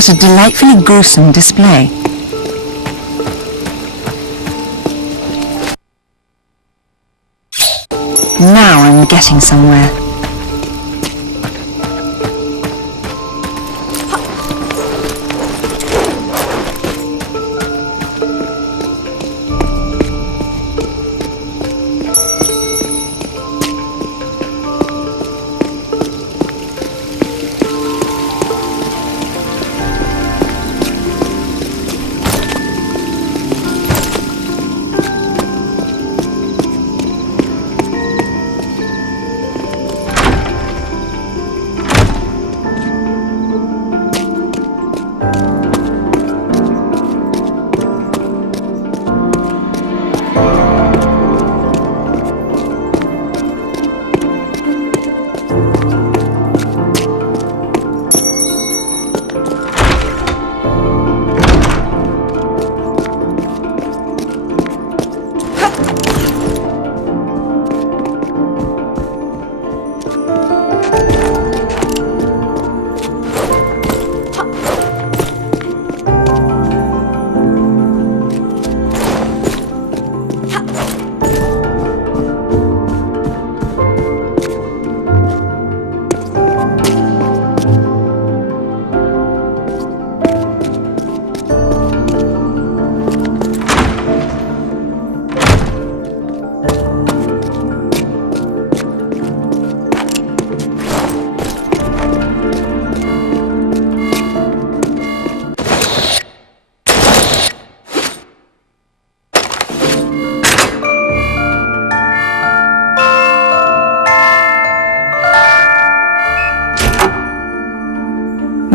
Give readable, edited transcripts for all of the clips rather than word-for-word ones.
What a delightfully gruesome display. Now I'm getting somewhere.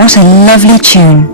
What a lovely tune.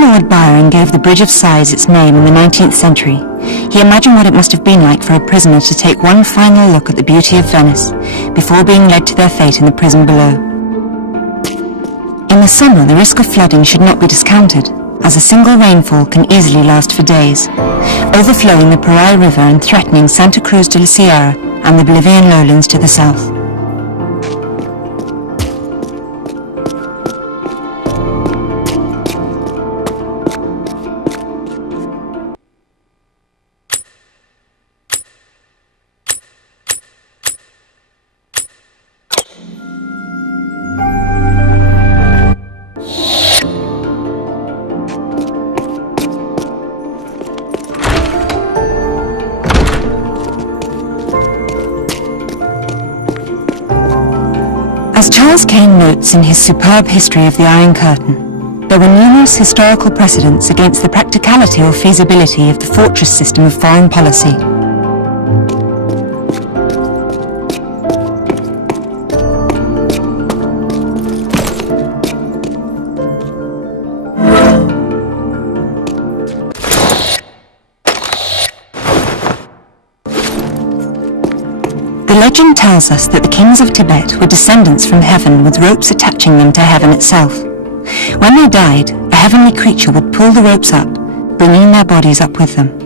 Lord Byron gave the Bridge of Sighs its name in the 19th century, he imagined what it must have been like for a prisoner to take one final look at the beauty of Venice before being led to their fate in the prison below. In the summer, the risk of flooding should not be discounted, as a single rainfall can easily last for days, overflowing the Parai River and threatening Santa Cruz de la Sierra and the Bolivian lowlands to the south. As Charles Kane notes in his superb history of the Iron Curtain, there were numerous historical precedents against the practicality or feasibility of the fortress system of foreign policy. The legend tells us that the kings of Tibet were descendants from heaven with ropes attaching them to heaven itself. When they died, a heavenly creature would pull the ropes up, bringing their bodies up with them.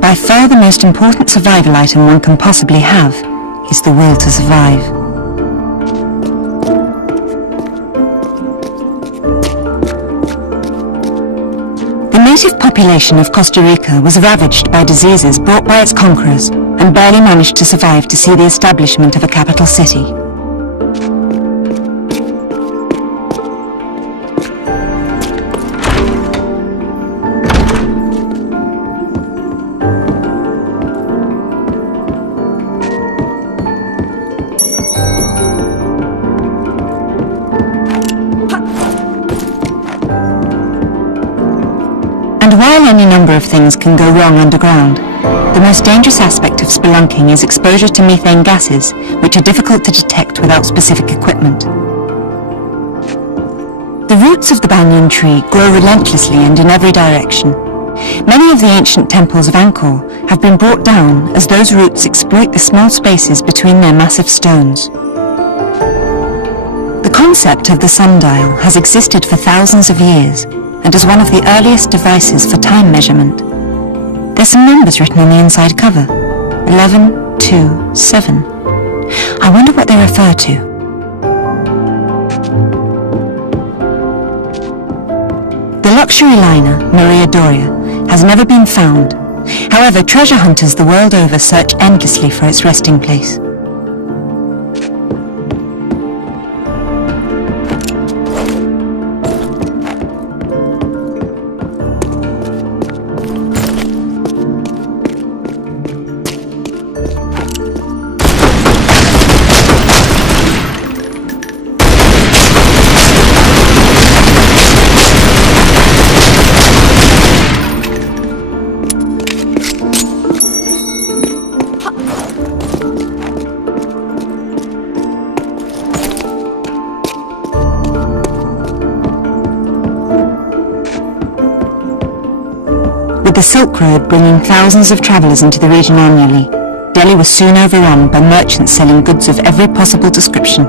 By far the most important survival item one can possibly have is the will to survive. The native population of Costa Rica was ravaged by diseases brought by its conquerors and barely managed to survive to see the establishment of a capital city. And while any number of things can go wrong underground, the most dangerous aspect of spelunking is exposure to methane gases, which are difficult to detect without specific equipment. The roots of the banyan tree grow relentlessly and in every direction. Many of the ancient temples of Angkor have been brought down as those roots exploit the small spaces between their massive stones. The concept of the sundial has existed for thousands of years, and is one of the earliest devices for time measurement. There's some numbers written on the inside cover. 11, 2, 7. I wonder what they refer to. The luxury liner, Maria Doria, has never been found. However, treasure hunters the world over search endlessly for its resting place. the Silk Road bringing thousands of travellers into the region annually, Delhi was soon overrun by merchants selling goods of every possible description.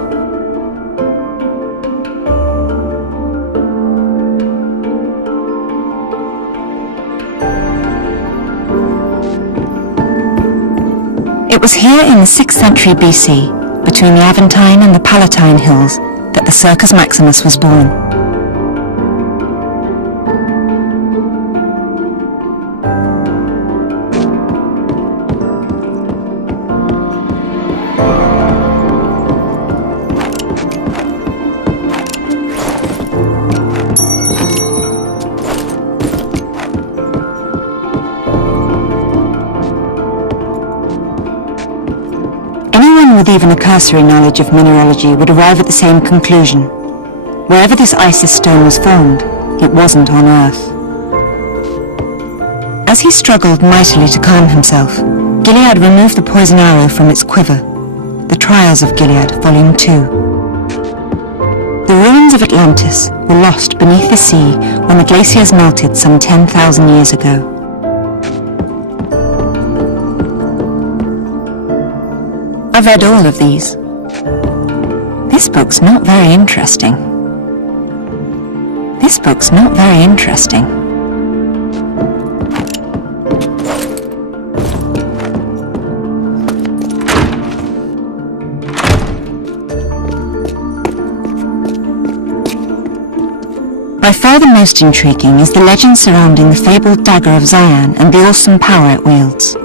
It was here in the 6th century BC, between the Aventine and the Palatine hills, that the Circus Maximus was born. With even a cursory knowledge of mineralogy would arrive at the same conclusion. Wherever this Isis stone was formed, it wasn't on Earth. As he struggled mightily to calm himself, Gilead removed the poison arrow from its quiver. The Trials of Gilead, Volume 2. The ruins of Atlantis were lost beneath the sea when the glaciers melted some 10,000 years ago. I've read all of these. This book's not very interesting. This book's not very interesting. By far the most intriguing is the legend surrounding the fabled dagger of Zion and the awesome power it wields.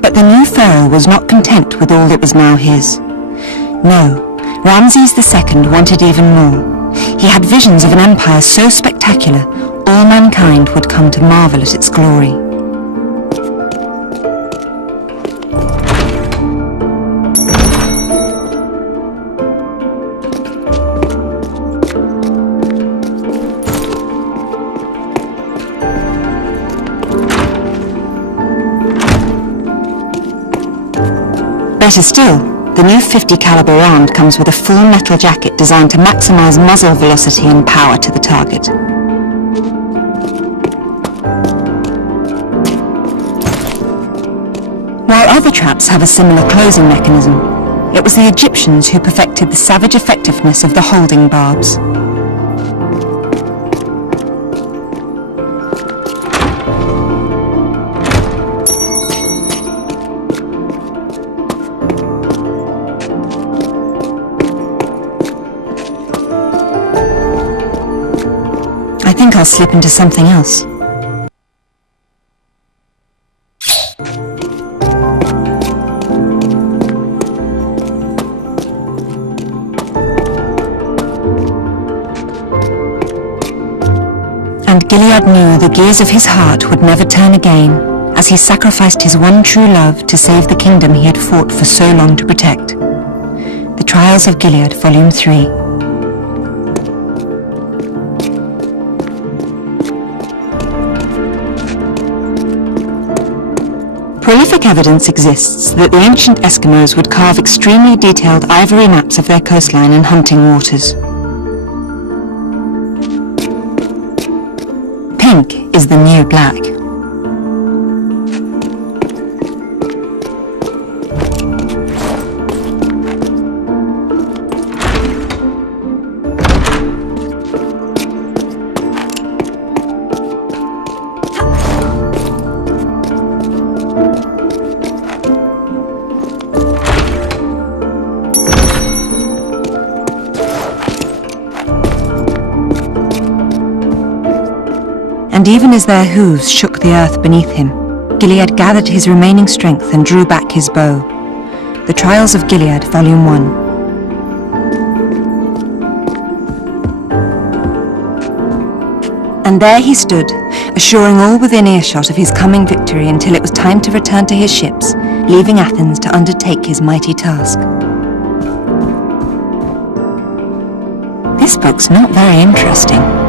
But the new pharaoh was not content with all that was now his. No, Ramses II wanted even more. He had visions of an empire so spectacular, all mankind would come to marvel at its glory. Better still, the new .50 caliber round comes with a full metal jacket designed to maximize muzzle velocity and power to the target. While other traps have a similar closing mechanism, it was the Egyptians who perfected the savage effectiveness of the holding barbs. I think I'll slip into something else. And Gilead knew the gears of his heart would never turn again, as he sacrificed his one true love to save the kingdom he had fought for so long to protect. The Trials of Gilead, Volume 3. Prolific evidence exists that the ancient Eskimos would carve extremely detailed ivory maps of their coastline and hunting waters. Pink is the new black. And even as their hooves shook the earth beneath him, Gilead gathered his remaining strength and drew back his bow. The Trials of Gilead, Volume 1. And there he stood, assuring all within earshot of his coming victory until it was time to return to his ships, leaving Athens to undertake his mighty task. This book's not very interesting.